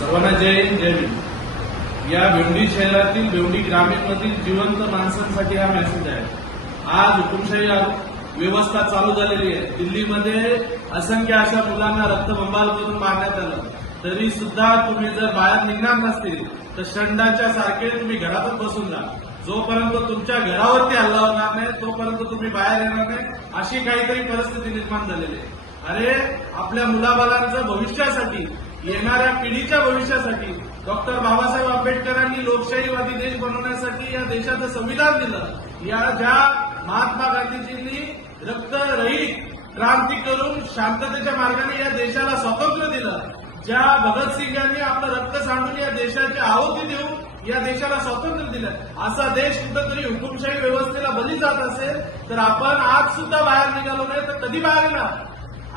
सर्वांना जय हिंद जय भीम। या भिवंडी शहरातील भिवंडी ग्रामीणमधील जिवंत माणसांसाठी हा मेसेज आहे। आज हुकुमशाही व्यवस्था चालू झालेली आहे। दिल्लीमध्ये असंख्य अशा मुलांना रक्तबंबाल करून मारण्यात आलं, तरी सुद्धा तुम्ही जर बाहेर निघणार नसतील तर शंडाच्या सारखे तुम्ही घरातच बसून जा। जोपर्यंत तुमच्या घरावरती हल्ला होणार नाही तोपर्यंत तुम्ही बाहेर येणार नाही, अशी काहीतरी परिस्थिती निर्माण झालेली आहे। अरे आपल्या मुलाबाळांच्या भविष्यासाठी, येणाऱ्या पिढीच्या भविष्यासाठी डॉक्टर बाबासाहेब आंबेडकरांनी लोकशाहीवादी देश बनवण्यासाठी या देशाचं संविधान दिलं। या ज्या महात्मा गांधीजींनी रक्तरहित क्रांती करून शांततेच्या मार्गाने या देशाला स्वातंत्र्य दिलं, ज्या भगतसिंग यांनी आपलं रक्त सांडून या देशाची आहुती देऊन या देशाला स्वातंत्र्य दिलं, असा देश कुठंतरी हुकुमशाही व्यवस्थेला बली जात असेल तर आपण आज सुद्धा बाहेर निघालो नाही तर कधी बाहेर येणार?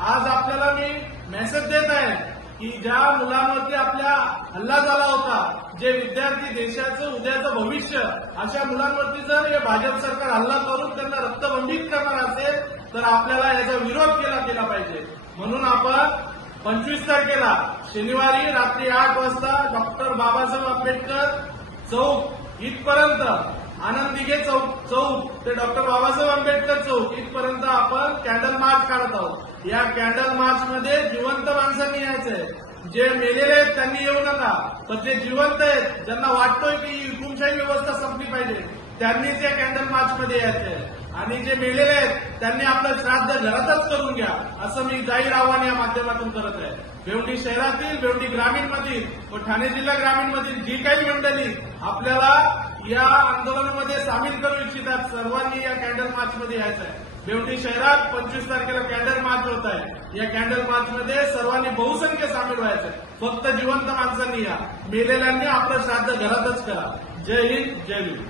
आज आपल्याला मी मेसेज देत आहे की ज्या मुलांवरती आपल्या हल्ला झाला होता, जे विद्यार्थी देशाचं उद्याचं भविष्य, अशा मुलांवरती जर हे भाजप सरकार हल्ला करून त्यांना रक्तबंधित करणार असेल तर आपल्याला याचा विरोध केला पाहिजे। म्हणून आपण 25 तारखेला शनिवारी रात्री 8 वाजता डॉक्टर बाबासाहेब आंबेडकर चौक इथपर्यंत, आनंद दिघे चौक ते डॉक्टर बाबासाहेब आंबेडकर चौक इथपर्यंत आपण कॅन्डल मार्च काढत आहोत। या कॅन्डल मार्च मध्ये जिवंत माणसांनी यायचंय। जे मेलेले आहेत त्यांनी येऊ नका, पण जे जिवंत आहेत, ज्यांना वाटतोय की ही हुकुमशाही व्यवस्था संपली पाहिजे, त्यांनीच या कॅन्डल मार्च मध्ये यायचंय। आणि जे मेलेले आहेत त्यांनी आपलं श्राद्ध घरातच करून घ्या, असं मी जाहीर आवाहन या माध्यमातून करत आहे। भिवंडी शहरातील, भिवंडी ग्रामीणमधील व ठाणे जिल्हा ग्रामीणमधील जी काही मंडळी आपल्याला या आंदोलनामध्ये सामील करू इच्छितात, सर्वांनी या कॅन्डल मार्चमध्ये यायचं आहे। भिवंडी शहरात 25 तारखेला कॅन्डल मार्च होत आहे। या कॅन्डल मार्चमध्ये सर्वांनी बहुसंख्य सामील व्हायचं आहे। फक्त जिवंत माणसांनी या, मेलेल्यांनी आपलं श्राद्ध घरातच करा। जय हिंद जय भीम।